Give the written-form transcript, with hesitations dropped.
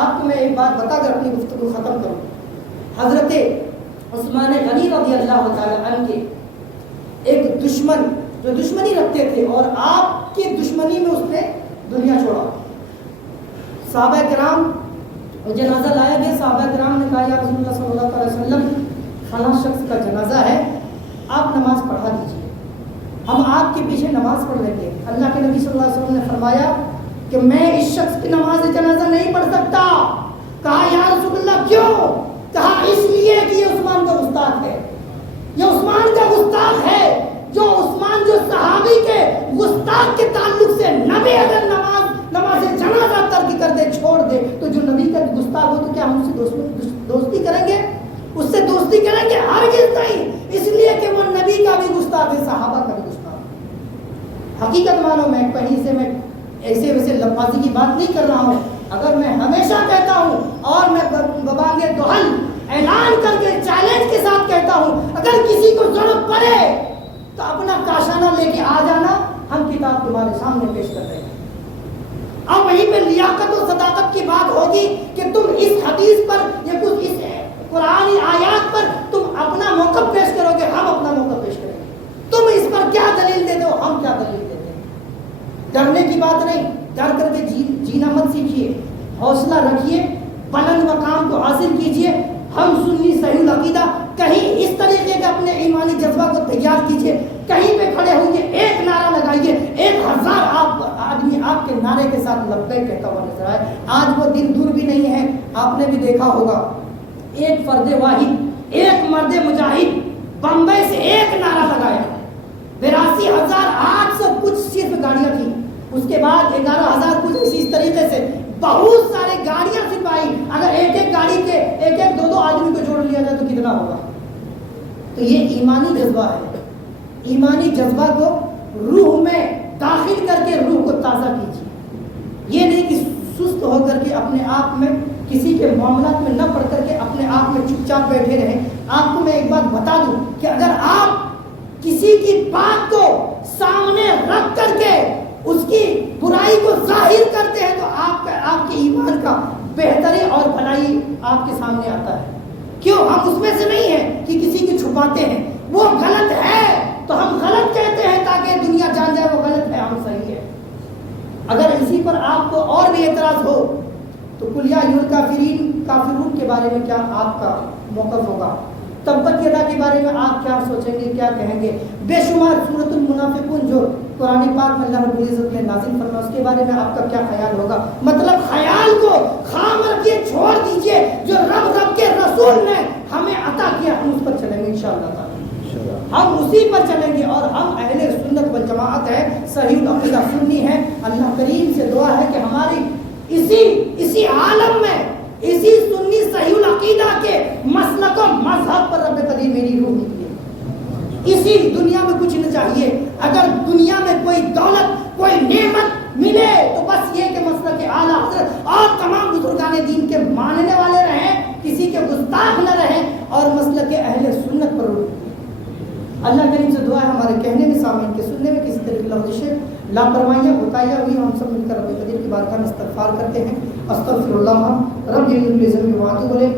آپ کو میں ایک بات بتا کر اپنی گفتگو ختم کروں. حضرت عثمان غنی رضی اللہ تعالیٰ عنہ کے ایک دشمن جو دشمنی رکھتے تھے اور آپ کی دشمنی میں اس نے دنیا چھوڑا. صحابہ کرام جنازہ لایا گیا. صحابہ کرام نے کہا یا رسول اللہ صلی اللہ علیہ وسلم فلاں شخص کا جنازہ ہے, آپ نماز پڑھا دیجیے, ہم آپ کے پیچھے نماز پڑھ لیں گے. اللہ کے نبی صلی اللہ علیہ وسلم نے فرمایا کہ میں اس شخص کی نماز جنازہ نہیں پڑھ سکتا. کہا یا رسول اللہ کیوں؟ کہا اس لیے کہ یہ عثمان کا گستاخ ہے. یہ عثمان کا گستاخ ہے. جو عثمان جو صحابی کے گستاخ کے تعلق سے نبی اگر نماز جنازہ ترک کر دے, چھوڑ دے, تو جو نبی کا گستاخ ہو تو کیا ہم اس سے دوستی کریں گے؟ اس سے دوستی کریں گے؟ ہرگز نہیں. اس لیے کہ وہ نبی کا بھی گستاخ ہے, صحابہ کا بھی گستاخ ہے. حقیقت مانو میں کہیں سے میں ایسے ویسے لفاظی کی بات نہیں کر رہا ہوں. اگر میں ہمیشہ کہتا ہوں اور میں ببانگے دوہل اعلان کر کے چیلنج کے ساتھ کہتا ہوں, اگر کسی کو ضرورت پڑے تو اپنا کاشانہ لے کے آ جانا, ہم کتاب تمہارے سامنے پیش کر رہے ہیں. اب وہیں پہ لیاقت و صداقت کی بات ہوگی کہ تم اس حدیث پر یا کچھ اس قرآنی آیات پر تم اپنا موقف پیش کرو گے, ہم اپنا موقف پیش کریں گے. تم اس پر کیا دلیل دیتے ہو, ہم کیا دلیل دیتے ہیں. ڈرنے کی بات نہیں, ڈر کر کے جینا مت سیکھیے, حوصلہ رکھیے, بلند مقام کو حاصل کیجیے. ہم سنی صحیح العقیدہ کہیں اس طریقے کا اپنے ایمانی جذبہ کو تیار کیجیے, کہیں پہ کھڑے ہوئیے, ایک نعرہ لگائیے, 1000 آدمی آپ کے نعرے کے ساتھ لبیک کہتا ہوا نظر آئے. آج وہ دن دور بھی نہیں ہے, آپ نے بھی دیکھا ہوگا, ایک فرد واحد, ایک مرد مجاہد بمبئی سے ایک نعرہ لگایا, 82,800 کچھ صرف گاڑیاں تھیں, اس کے بعد 11,000 کچھ اس طریقے سے بہت سارے گاڑیاں سپاہی, اگر ایک گاڑی کے ایک 2 آدمی کو جوڑ لیا جائے تو کتنا ہوگا. تو یہ ایمانی جذبہ ہے. ایمانی جذبہ کو روح میں داخل کر کے روح کو تازہ کیجیے. یہ نہیں کہ سست ہو کر کے اپنے آپ میں کسی کے معاملات میں نہ پڑھ کر کے اپنے آپ میں چپ چاپ بیٹھے رہیں. آپ کو میں ایک بات بتا دوں کہ اگر آپ کسی کی بات کو سامنے رکھ کر کے اس کی برائی کو ظاہر کرتے ہیں تو آپ کے ایمان کا بہتری اور بھلائی آپ کے سامنے آتا ہے. کیوں؟ ہم اس میں سے نہیں ہیں کہ کسی کی چھپاتے ہیں. وہ غلط ہے تو ہم غلط کہتے ہیں تاکہ دنیا جان جائے وہ غلط ہے, ہم صحیح ہے. اگر اسی پر آپ کو اور بھی اعتراض ہو تو قل یا ایھا الکافرون کے بارے میں کیا آپ کا موقف ہوگا؟ تبت یدا کے بارے میں آپ کیا سوچیں گے, کیا کہیں گے؟ بے شمار سورۃ المنافقون جو قرآن پاک میں اللہ رب العزت نے نازل فرمایا, اس کے بارے میں آپ کا کیا خیال ہوگا؟ مطلب خیال کو خام رکھیے, چھوڑ دیجئے. جو رب کے رسول نے ہمیں عطا کیا ہم اس پر چلیں گے انشاءاللہ تعالی. ہم اسی پر چلیں گے اور ہم اہل سنت والجماعت ہے, صحیح العقیدہ سنی ہے. اللہ کریم سے دعا ہے کہ ہماری اسی عالم میں اسی سنی صحیح العقیدہ کے مسلک و مذہب پر رب قدیر میری روح نکلے. اسی دنیا میں کچھ نہ چاہیے. اگر دنیا میں کوئی دولت کوئی نعمت ملے تو بس یہ کہ مسلک اعلیٰ حضرت اور تمام بزرگان دین کے ماننے والے رہیں, کسی کے گستاخ نہ رہیں اور مسلک اہل سنت پر روح. اللہ کریم سے دعا ہے ہمارے کہنے میں, سامعین کے سننے میں کسی طرح کی لغزشیں لاپرواہیاں کوتاہیاں ہوئی ہم سب مل کر رب قدیر کی بارگاہ میں استغفار کرتے ہیں. استغفر اللہ رب العزت و اتوب الیہ.